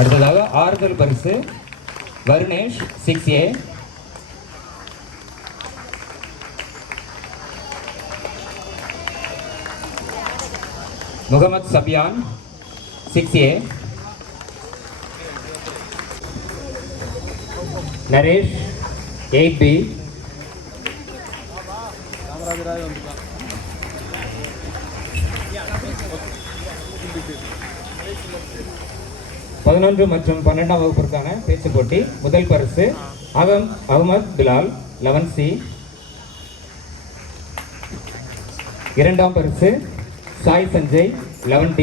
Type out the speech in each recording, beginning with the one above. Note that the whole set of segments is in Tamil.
அடுத்ததாக ஆறுதல் பரிசு Varunesh 6A, Mohammed சபியான் 6A, Naresh 8B, பதினொன்று மற்றும் 12ஆம் வகுப்பிற்கான பேச்சு போட்டி. முதல் பரிசு அகமது பிலால் 11C, இரண்டாம் பரிசு சாய் சஞ்சய் 11D,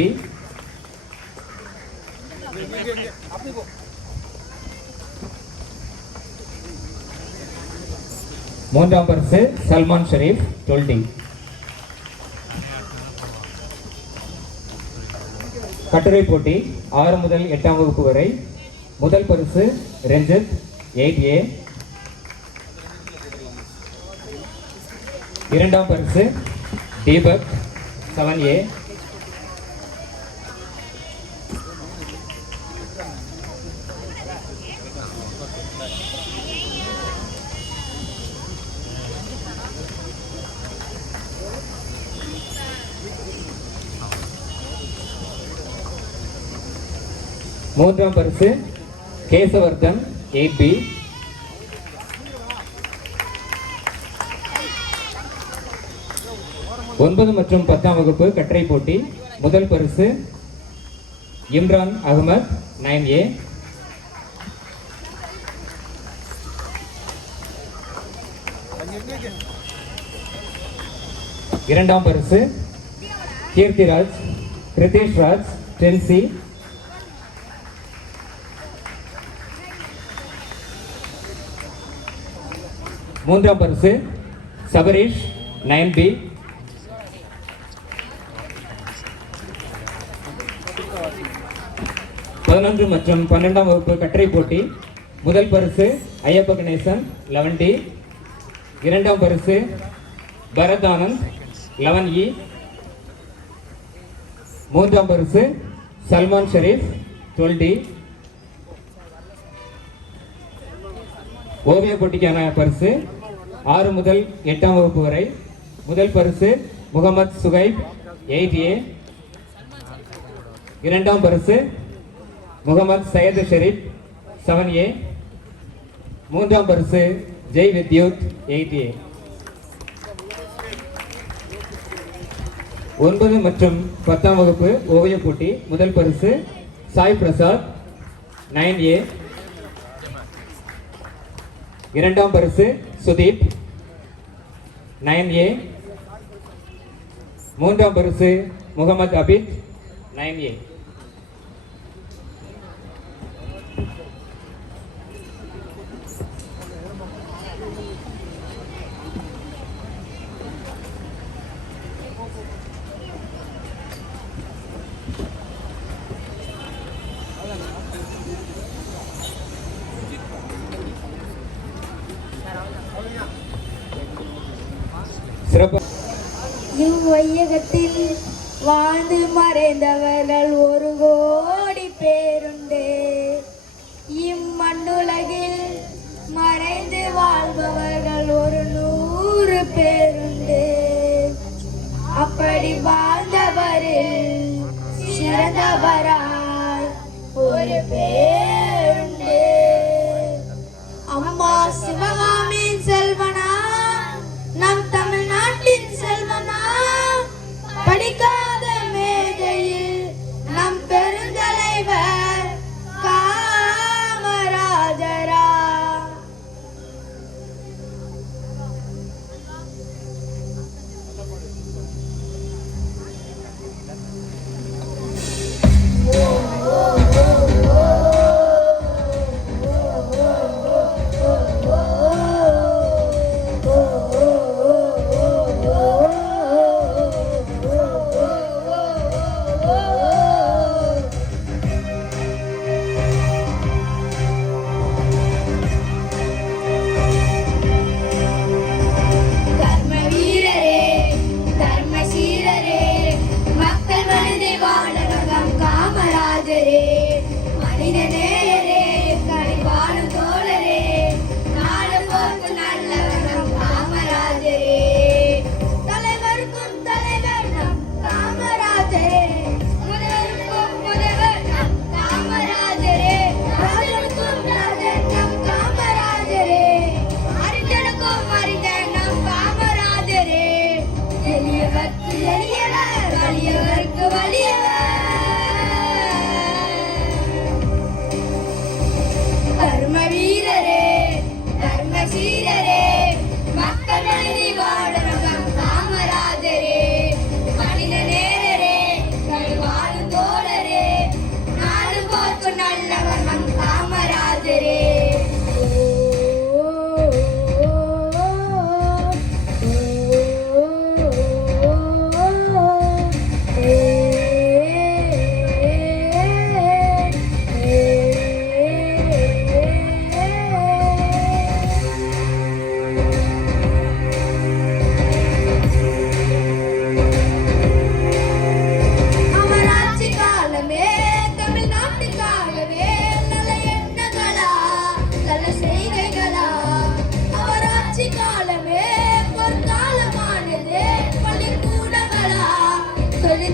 மூன்றாம் பரிசு சல்மான் ஷரீப் 12D. கட்டுரை போட்டி 6 முதல் 8ஆம் வகுப்பு வரை. முதல் பரிசு ரஞ்சித் 8A, இரண்டாம் பரிசு தீபக் 7A, மூன்றாம் பரிசு கேசவர்தன் 8B, ஒன்பது மற்றும் 10ஆம் வகுப்பு கட்டுரை போட்டி. முதல் பரிசு இம்ரான் அகமது 9A, இரண்டாம் பரிசு கீர்த்திராஜ் கிருதேஷ் ராஜ் 10C, மூன்றாம் பரிசு சபரீஷ் 9B, பதினொன்று மற்றும் 12ஆம் வகுப்பு கட்டுரை போட்டி. முதல் பரிசு ஐயப்ப கணேசன் 11D, இரண்டாம் பரிசு பரத் ஆனந்த் 11E, மூன்றாம் பரிசு சல்மான் ஷரீப் 12D. ஓவிய போட்டிக்கான பரிசு 6 முதல் 8ஆம் வகுப்பு வரை. முதல் பரிசு முகமது சுகைப் 8A, இரண்டாம் பரிசு முகமது சையது ஷெரீப் 7A, மூன்றாம் பரிசு ஜெய் வித்யூத் 8A. 9 மற்றும் 10ஆம் வகுப்பு ஓவிய போட்டி. முதல் பரிசு சாய் பிரசாத் 9A, இரண்டாம் பரிசு சுதீப் 9A, மூன்றாம் பரிசு முகமது அபித் 9A. இவ்வையகத்தில் வாழ்ந்து மறைந்தவர்கள் 1 கோடி பேருண்டு. இம்மண்ணுலகில் மறைந்து வாழ்பவர்கள் 100 பேருண்டு. அப்படி வாழ்ந்தவரில் சிறந்தவராய் ஒரு பேருண்டு. அம்மா சிவகாமியின் செல்வனா, நம் தமிழ்நாட்டின் செல்வனா, படிக்காத மேதையில் நம் பெருந்தலைவர் காமராஜரா.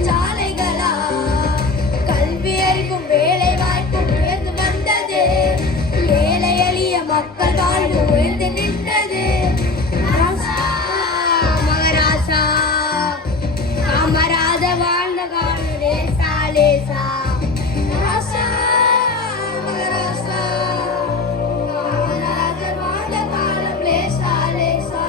சாலைகளா கல்வி அறிவும் வேலை வாய்ப்பும் உயர்ந்து வந்தது ஏழை எளிய மக்கள் வாழ்வு உயர்ந்து நின்றது ராசா மகராசா காமராஜ வாழ்ந்த காலம் லேசா லேசா ராசா மகராசா காமராஜ வாழ்ந்த காலம் லேசா லேசா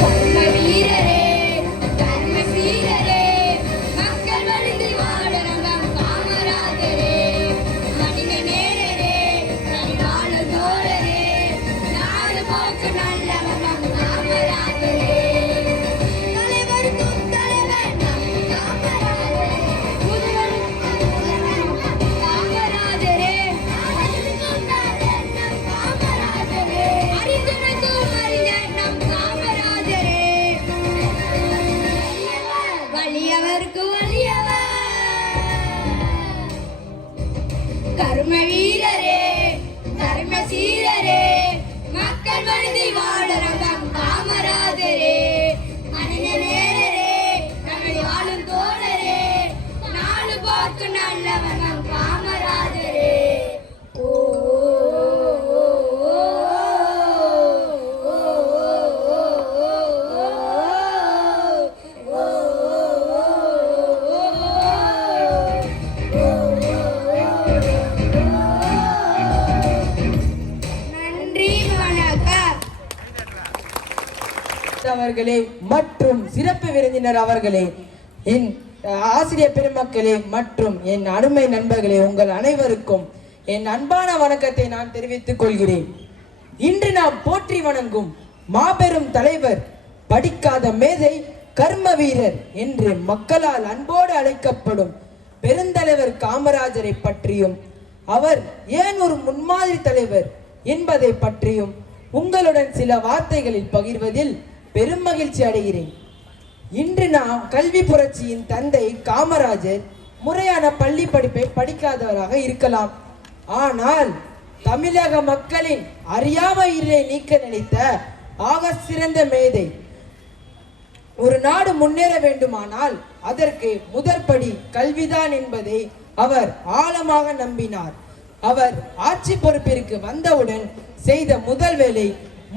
கர்ம வீரரே கர்ம சீரரே மக்கள் வழிந்து வாழறங்க காமராஜரே மனித நேரரே நல்வாழ தோழரே நாடு போக்கு நல்லவங்க காமராஜரே தலைவர் தலைவர் நம் காமராஜரே முதல்வர் காமராஜரே அறிவுக்கும் தலைவர் நம் காமராஜரே அறிஞருக்கும் அறிஞர் நம் காமராஜரே வலியவர்க்கு வலியவர் கர்ம வீரரே கர்ம சீரரே மக்கள் மனதி வாழறங்கம் காமராஜரே மனித நேரரே நம்மை வாழும் தோழரே நாலு போக்கு நல்லவங்கம் காமராஜரே ஓ நன்றி வணக்கம் அவர்களே மற்றும் சிறப்பு விருந்தினர் அவர்களே, என் ஆசிரியர் பெருமக்களே மற்றும் என் அருமை நண்பர்களே, உங்கள் அனைவருக்கும் என் அன்பான வணக்கத்தை நான் தெரிவித்துக் கொள்கிறேன். இன்று நாம் போற்றி வணங்கும் மாபெரும் தலைவர், படிக்காத மேதை, கர்ம வீரர் என்று மக்களால் அன்போடு அழைக்கப்படும் பெருந்தலைவர் காமராஜரை பற்றியும் அவர் ஏன் ஒரு முன்மாதிரி தலைவர் என்பதை பற்றியும் உங்களுடன் சில வார்த்தைகளில் பகிர்வதில் பெரும் மகிழ்ச்சி அடைகிறேன். இன்று நாம் கல்வி புரட்சியின் தந்தை காமராஜர் முறையான பள்ளி படிப்பை படிக்காதவராக இருக்கலாம். ஆனால் தமிழக மக்களின் அறியாமையிலே நீக்க நினைத்த ஆக சிறந்த மேதை. ஒரு நாடு முன்னேற வேண்டுமானால் அதற்கு முதல் படி கல்விதான் என்பதை அவர் ஆழமாக நம்பினார். அவர் ஆட்சி பொறுப்பிற்கு வந்தவுடன் செய்த முதல் வேலை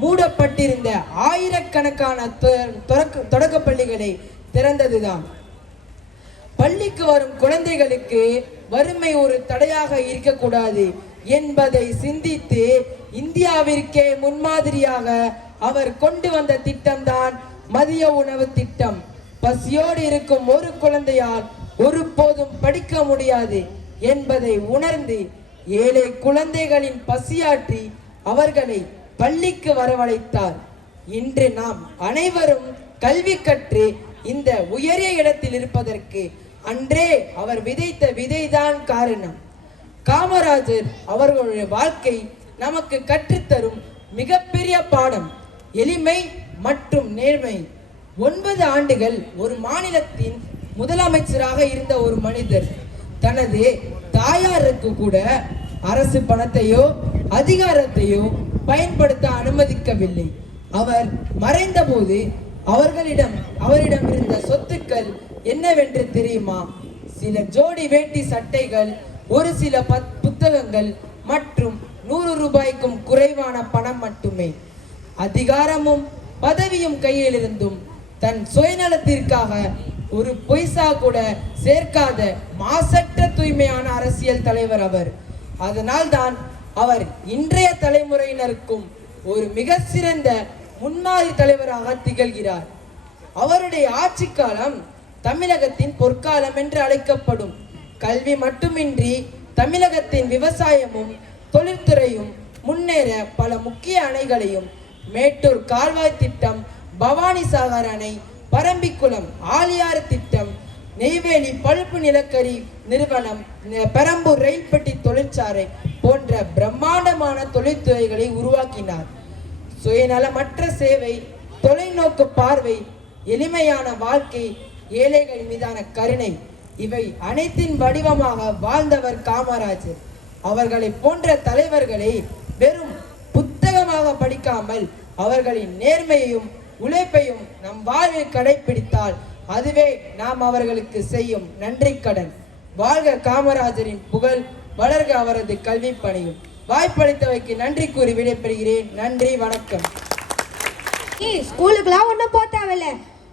மூடப்பட்டிருந்த ஆயிரக்கணக்கான தொடக்க பள்ளிகளை திறந்ததுதான். பள்ளிக்கு வரும் குழந்தைகளுக்கு வறுமை ஒரு தடையாக இருக்கக்கூடாது என்பதை சிந்தித்து இந்தியாவிற்கே முன்மாதிரியாக அவர் கொண்டு வந்த திட்டம்தான் மதிய உணவு திட்டம். பசியோடு இருக்கும் ஒரு குழந்தையால் ஒருபோதும் படிக்க முடியாது என்பதை உணர்ந்து ஏழை குழந்தைகளின் பசியாற்றி அவர்களை பள்ளிக்கு வரவழைத்தார். இன்று நாம் அனைவரும் கல்வி கற்று இந்த உயரிய இடத்தில் இருப்பதற்கு அன்றே அவர் விதைத்த விதைதான் காரணம். காமராஜர் அவர்களுடைய வாழ்க்கை நமக்கு கற்றுத்தரும் மிகப்பெரிய பாடம் எளிமை மற்றும் நேர்மை. 9 ஆண்டுகள் ஒரு மாநிலத்தின் முதலமைச்சராக இருந்த ஒரு மனிதர் தனது தாயாருக்கு கூட அரசு பணத்தையோ அதிகாரத்தையோ பயன்படுத்த அனுமதிக்கவில்லை. அவர் மறைந்த போது அவரிடம் இருந்த சொத்துக்கள் என்னவென்று தெரியுமா? சில ஜோடி வேட்டி சட்டைகள், ஒரு சில புத்தகங்கள் மற்றும் 100 ரூபாய்க்கும் குறைவான பணம் மட்டுமே. அதிகாரமும் பதவியும் கையில் இருந்தும் தன் சுயநலத்திற்காக ஒரு பைசா கூட சேர்க்காத மாசற்ற தூய்மையான அரசியல் தலைவர் அவர். அதனால் தான் அவர் இன்றைய தலைமுறையினருக்கும் ஒரு மிக சிறந்த முன்மாதிரி தலைவராக திகழ்கிறார். அவருடைய ஆட்சி காலம் தமிழகத்தின் பொற்காலம் என்று அழைக்கப்படும். கல்வி மட்டுமின்றி தமிழகத்தின் விவசாயமும் தொழில்துறையும் முன்னேற பல முக்கிய அணைகளையும், மேட்டூர் கால்வாய் திட்டம், பவானி சாகர் அணை, பரம்பிக்குளம் ஆலியாறு திட்டம், நெய்வேலி பழுப்பு நிலக்கரி நிறுவனம், பெரம்பூர் ரயில் பெட்டி தொழிற்சாலை போன்ற பிரம்மாண்டமான தொழில்துறைகளை உருவாக்கினார். சுயநலமற்ற சேவை, தொலைநோக்கு பார்வை, எளிமையான வாழ்க்கை, ஏழைகள் மீதான கருணை, இவை அனைத்தின் வடிவமாக வாழ்ந்தவர் காமராஜர். அவர்களை போன்ற தலைவர்களை வெறும் மறக்காமல் அவர்களின் நேர்மையையும் உழைப்பையும் நம் வாழ்வில் கடைபிடித்தால் அதுவே நாம் அவர்களுக்கு செய்யும் நன்றி கடன். வாழ்க காமராஜரின் புகழ், வளர்க அவரது கல்வி பணியும். வாய்ப்பளித்தவைக்கு நன்றி கூறி விடைபெறுகிறேன். நன்றி, வணக்கம். ஸ்கூலுக்குலாம் ஒன்றும் போக தேவையில்ல.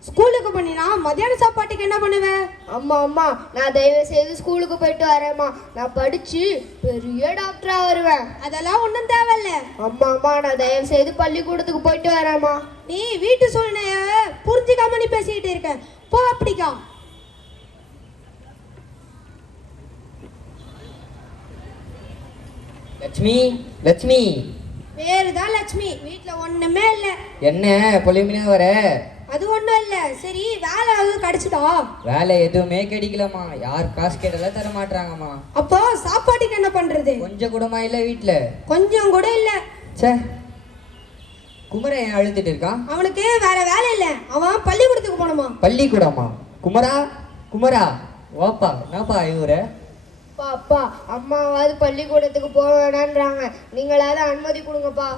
ஸ்கூலுக்கு பண்ணினா மத்தியான சாப்பாட்டுக்கு என்ன பண்ணுவேன்? அம்மா நான் தயவு செய்து ஸ்கூலுக்கு போயிட்டு வரேம்மா. நான் படிச்சு பெரிய டாக்டரா வருவேன். அதெல்லாம் ஒன்றும் தேவையில்ல. அம்மா நான் தயவு செய்து பள்ளிக்கூடத்துக்கு போயிட்டு வரேம்மா. நீ வீட்டு சூழ்நிலைய புரிஞ்சுக்காம நீ பேசிக்கிட்டு இருக்க. போ அப்படிக்கா. லட்சுமி, லட்சுமி. வேறுதான் லட்சுமி. வீட்டுல ஒண்ணுமே இல்ல. என்ன பொலிமினா வர? அது ஒண்ணும் இல்ல. சரி, வேலை எதுவும் கிடைச்சிட்டா? வேலை எதுவுமே கிடைக்கலம்மா. யார் காசு கேட்டாலும் தர மாட்டாங்கம்மா. அப்போ சாப்பாட்டுக்கு என்ன பண்றது? கொஞ்சம் கூடமா இல்ல வீட்டுல? கொஞ்சம் கூட இல்ல. சே, குமர ஏன் அழுத்துட்டு இருக்கான்? அவனுக்கு வேற வேலை இல்ல. அவன் பள்ளிக்கூடத்துக்கு போனோமா? பள்ளிக்கூடமா? குமரா, குமரா வாப்பா. என்னப்பா இவரு? அப்பா அம்மாவாவது பள்ளிக்கூடத்துக்கு போக வேணான்றாங்க. நீங்களாவது அனுமதி கொடுங்கப்பா.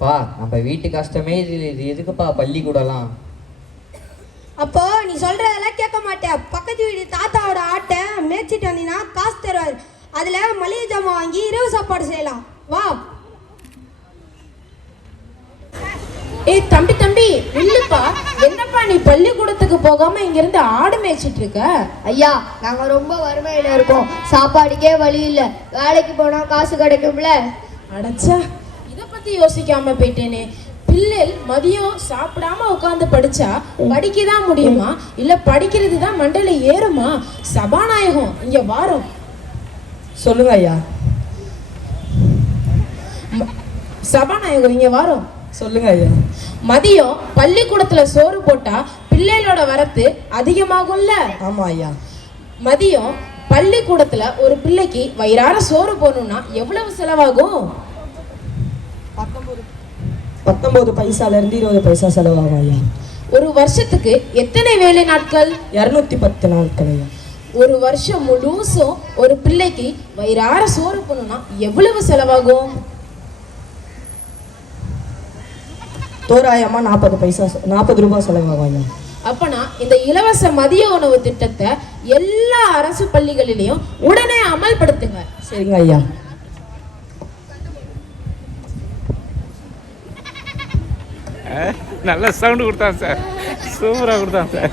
பா, நம்ம வீட்டு கஷ்டமே இது எதுக்குப்பா பள்ளிக்கூடலாம்? அப்போ நீ சொல்றதெல்லாம் கேட்க மாட்டேன். பக்கத்து வீடு தாத்தாவோட ஆட்டை மேய்ச்சிட்டு வந்தீங்கன்னா காசு தருவார். அதுல மளிகை ஜாமான் வாங்கி இரவு சாப்பாடு செய்யலாம். வா. ஏய் தம்பி இல்லப்பா, என்னப்பா நீ பள்ளிக்கூடத்துக்கு போகாம இங்க இருந்து ஆடு மேய்ச்சிட்டு இருக்க? ஐயா, நாங்க ரொம்ப வறுமையில இருக்கோம். சாப்பாடுக்கே வழி இல்ல. வேலைக்கு போனா காசு கிடைக்கும்ல. அடச்சா, இத பத்தி யோசிக்காம போயிட்டேனே. பிள்ளைகள் மதியம் சாப்பிடாம உட்கார்ந்து படிச்சா படிக்கதான் முடியுமா? இல்ல படிக்கிறது தான் மண்டையில ஏறுமா? சபாநாயகம் இங்க வாரம். சொல்லுங்க ஐயா. சபாநாயகம் இங்க வாரம். சொல்லுங்க ஐயா. மதியம் பள்ளிக்கூடத்துல சோறு போட்டா பிள்ளைகளோட வரத்து அதிகமாகும்ல? ஆமா ஐயா. மதியம் பள்ளிக்கூடத்துல ஒரு பிள்ளைக்கு வயிறார சோறு போடணும்னா எவ்வளவு செலவாகும்? 19 பைசால இருந்து 20 பைசா செலவாகும் ஐயா. ஒரு வருஷத்துக்கு எத்தனை வேலை நாட்கள்? 210 நாட்கள் ஐயா. ஒரு வருஷம் முழுசும் ஒரு பிள்ளைக்கு வயிறார சோறு போடணும்னா எவ்வளவு செலவாகும்? தோராயமா 40 ரூபாய் செலவாகும் ஐயா. அப்பனா இந்த இலவச மதிய உணவு திட்டத்தை எல்லா அரசு பள்ளிகளிலையும் உடனே அமல்படுத்துங்க. சரிங்க ஐயா. நல்ல சவுண்டு கொடுத்தான் சார். சூப்பராக கொடுத்தான் சார்.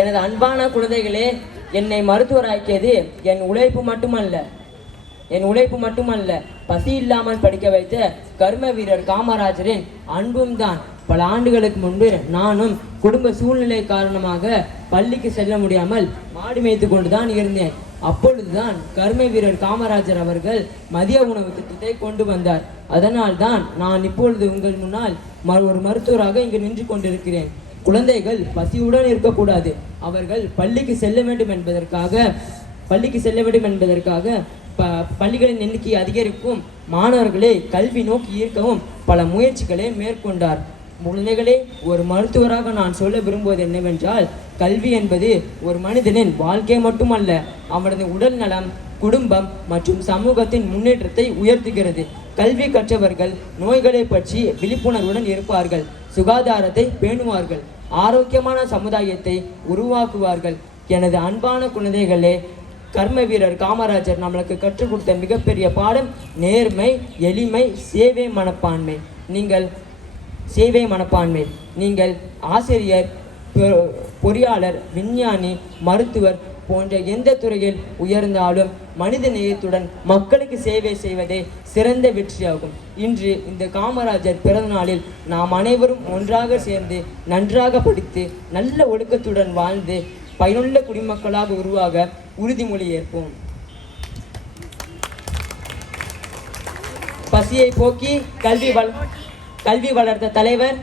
எனது அன்பான குழந்தைகளே, என்னை மருத்துவராக்கியது என் உழைப்பு மட்டுமல்ல பசி இல்லாமல் படிக்க வைத்த கர்ம வீரர் காமராஜரின் அன்பும் தான். பல ஆண்டுகளுக்கு முன்பு நானும் குடும்ப சூழ்நிலை காரணமாக பள்ளிக்கு செல்ல முடியாமல் மாடு மேய்த்து கொண்டுதான் இருந்தேன். அப்பொழுதுதான் கர்ம வீரர் காமராஜர் அவர்கள் மதிய உணவு திட்டத்தை கொண்டு வந்தார். அதனால் தான் நான் இப்பொழுது உங்கள் முன்னால் ஒரு மருத்துவராக இங்கு நின்று கொண்டிருக்கிறேன். குழந்தைகள் பசியுடன் இருக்கக்கூடாது. அவர்கள் பள்ளிக்கு செல்ல வேண்டும் என்பதற்காக பள்ளிகளின் எண்ணிக்கை அதிகரிக்கும், மாணவர்களை கல்வி நோக்கி ஈர்க்கவும் பல முயற்சிகளை மேற்கொண்டார். குழந்தைகளே, ஒரு மருத்துவராக நான் சொல்ல விரும்புவது என்னவென்றால், கல்வி என்பது ஒரு மனிதனின் வாழ்க்கை மட்டுமல்ல, அவனது உடல் நலம், குடும்பம் மற்றும் சமூகத்தின் முன்னேற்றத்தை உயர்த்துகிறது. கல்வி கற்றவர்கள் நோய்களை பற்றி விழிப்புணர்வுடன் இருப்பார்கள், சுகாதாரத்தை பேணுவார்கள், ஆரோக்கியமான சமுதாயத்தை உருவாக்குவார்கள். எனது அன்பான குழந்தைகளே, கர்ம வீரர் காமராஜர் நம்மளுக்கு கற்றுக் கொடுத்த மிகப்பெரிய பாடம் நேர்மை, எளிமை, சேவை மனப்பான்மை. நீங்கள் ஆசிரியர், பொறியாளர், விஞ்ஞானி, மருத்துவர் போன்ற எந்த துறையில் உயர்ந்தாலும் மனித நேயத்துடன் மக்களுக்கு சேவை செய்வதே சிறந்த வெற்றியாகும். இன்று இந்த காமராஜர் பிறந்த நாளில் நாம் அனைவரும் ஒன்றாக சேர்ந்து நன்றாக படித்து நல்ல ஒழுக்கத்துடன் வாழ்ந்து பயனுள்ள குடிமக்களாக உருவாக உறுதிமொழி ஏற்போம். பசியை போக்கி கல்வி வளர்த்த தலைவர்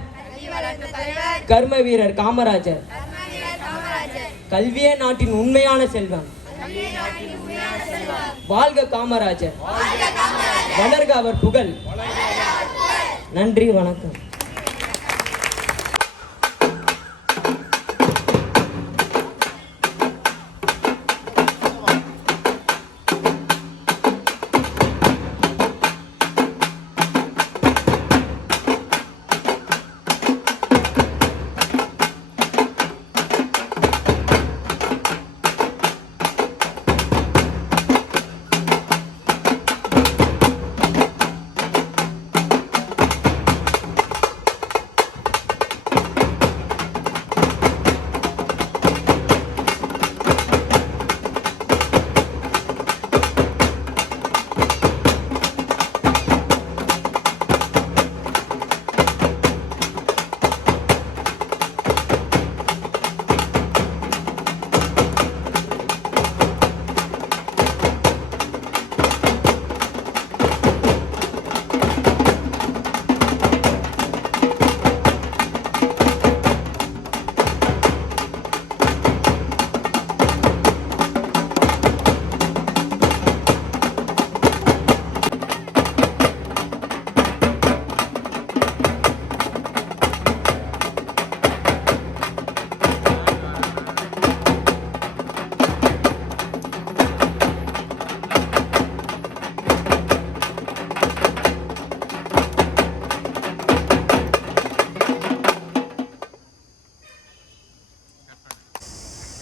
கர்ம வீரர் காமராஜர். கல்வியே நாட்டின் உண்மையான செல்வம். வாழ்க காமராஜர், வளர்க அவர் புகழ். நன்றி, வணக்கம்.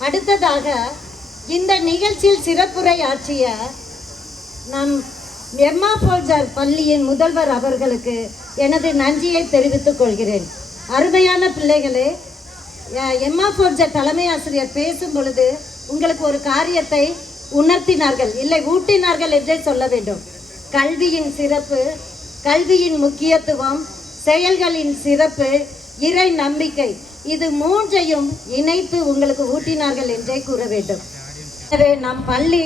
அடுத்ததாக இந்த நிகழ்ச்சியில் சிறப்புரை ஆற்றிய நம் எம்மா போல்ஜார் பள்ளியின் முதல்வர் அவர்களுக்கு எனது நன்றியை தெரிவித்துக் கொள்கிறேன். அருமையான பிள்ளைகளே, எம்மா போல்ஜார் தலைமை ஆசிரியர் பேசும் பொழுது உங்களுக்கு ஒரு காரியத்தை உணர்த்தினார்கள், இல்லை ஊட்டினார்கள் என்றே சொல்ல வேண்டும். கல்வியின் சிறப்பு, கல்வியின் முக்கியத்துவம், செயல்களின் சிறப்பு, இறை நம்பிக்கை, இது மூன்றையும் இணைத்து உங்களுக்கு ஊட்டினார்கள் என்றே கூற வேண்டும். எனவே நம் பள்ளி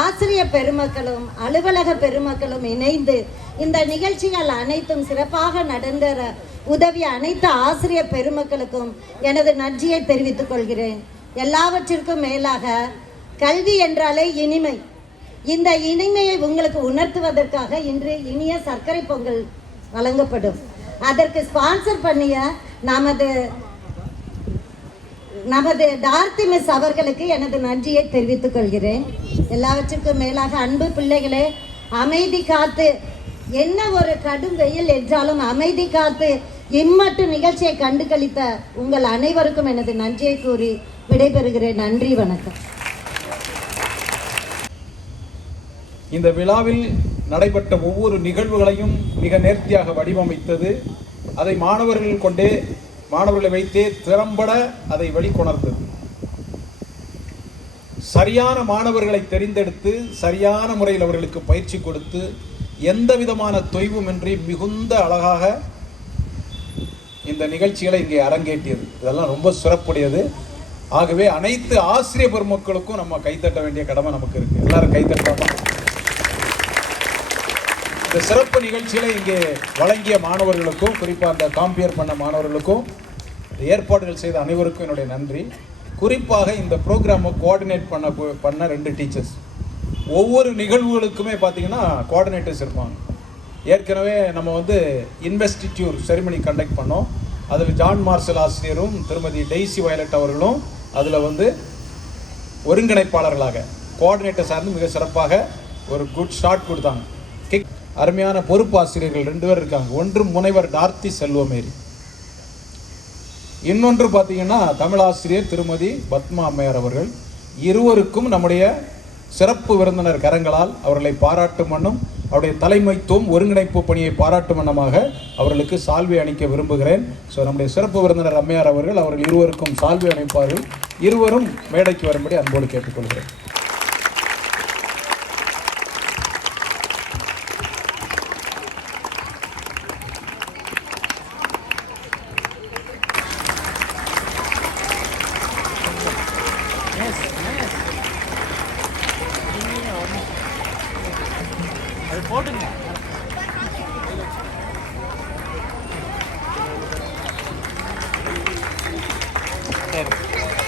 ஆசிரியர் பெருமக்களும் அலுவலக பெருமக்களும் இணைந்து இந்த நிகழ்ச்சிகள் அனைத்தும் சிறப்பாக நடந்தேற உதவிய அனைத்து ஆசிரியர் பெருமக்களுக்கும் எனது நன்றியை தெரிவித்துக் கொள்கிறேன். எல்லாவற்றிற்கும் மேலாக கல்வி என்றாலே இனிமை. இந்த இனிமையை உங்களுக்கு உணர்த்துவதற்காக இன்று இனிய சர்க்கரை பொங்கல் வழங்கப்படும். அதற்கு ஸ்பான்சர் பண்ணிய நமது டார்த்தி மிஸ் அவர்களுக்கு எனது நன்றியை தெரிவித்துக் கொள்கிறேன். எல்லாவற்றுக்கும் மேலாக அன்பு பிள்ளைகளே, அமைதி காத்து, என்ன ஒரு கடும் வெயில் என்றாலும் அமைதி காத்து இம்மட்டு நிகழ்ச்சியை கண்டுகளித்த உங்கள் அனைவருக்கும் எனது நன்றியை கூறி விடைபெறுகிறேன். நன்றி, வணக்கம். இந்த விழாவில் நடைபெற்ற ஒவ்வொரு நிகழ்வுகளையும் மிக நேர்த்தியாக வடிவமைத்தது, அதை மாணவர்களை வைத்தே திறம்பட அதை வெளிக்கொணர்ந்தது. சரியான மாணவர்களை தெரிந்தெடுத்து சரியான முறையில் அவர்களுக்கு பயிற்சி கொடுத்து எந்த விதமான தொய்வுமின்றி மிகுந்த அழகாக இந்த நிகழ்ச்சிகளை இங்கே அரங்கேற்றியது. இதெல்லாம் ரொம்ப சிறப்புடையது. ஆகவே அனைத்து ஆசிரியர் பெருமக்களுக்கும் நம்ம கைத்தட்ட வேண்டிய கடமை நமக்கு இருக்கு. எல்லாரும் கைத்தட்டாமா? இந்த சிறப்பு நிகழ்ச்சிகளை இங்கே வழங்கிய மாணவர்களுக்கும், குறிப்பாக அந்த காம்பியர் பண்ண மாணவர்களுக்கும், ஏற்பாடுகள் செய்த அனைவருக்கும் என்னுடைய நன்றி. குறிப்பாக இந்த ப்ரோக்ராமை கோஆர்டினேட் பண்ண 2 டீச்சர்ஸ். ஒவ்வொரு நிகழ்வுகளுக்குமே பார்த்தீங்கன்னா கோஆர்டினேட்டர்ஸ் இருப்பாங்க. ஏற்கனவே நம்ம இன்வெஸ்டிடியூர் செரிமனி கண்டக்ட் பண்ணோம். அதில் ஜான் மார்சல் ஆசிரியரும் திருமதி டெய்சி வயலட் அவர்களும் அதில் ஒருங்கிணைப்பாளர்களாக கோஆர்டினேட்டர் சார்ந்து மிக சிறப்பாக ஒரு குட் ஸ்டார்ட் கொடுத்தாங்க. அருமையான பொறுப்பு ஆசிரியர்கள் 2 பேர் இருக்காங்க. ஒன்று முனைவர் டார்த்தி செல்வமேரி, இன்னொன்று பார்த்தீங்கன்னா தமிழாசிரியர் திருமதி பத்மா அம்மையார் அவர்கள். இருவருக்கும் நம்முடைய சிறப்பு விருந்தினர் கரங்களால் அவர்களை பாராட்டும் வண்ணம், அவருடைய தலைமைத்துவம் ஒருங்கிணைப்பு பணியை பாராட்டும் வண்ணமாக அவர்களுக்கு சால்வை அணிக்க விரும்புகிறேன். ஸோ நம்முடைய சிறப்பு விருந்தினர் அம்மையார் அவர்கள் இருவருக்கும் சால்வை அணிப்பார்கள். இருவரும் மேடைக்கு வரும்படி அன்போடு கேட்டுக்கொள்கிறேன். அது போட்டுங்க. சரி.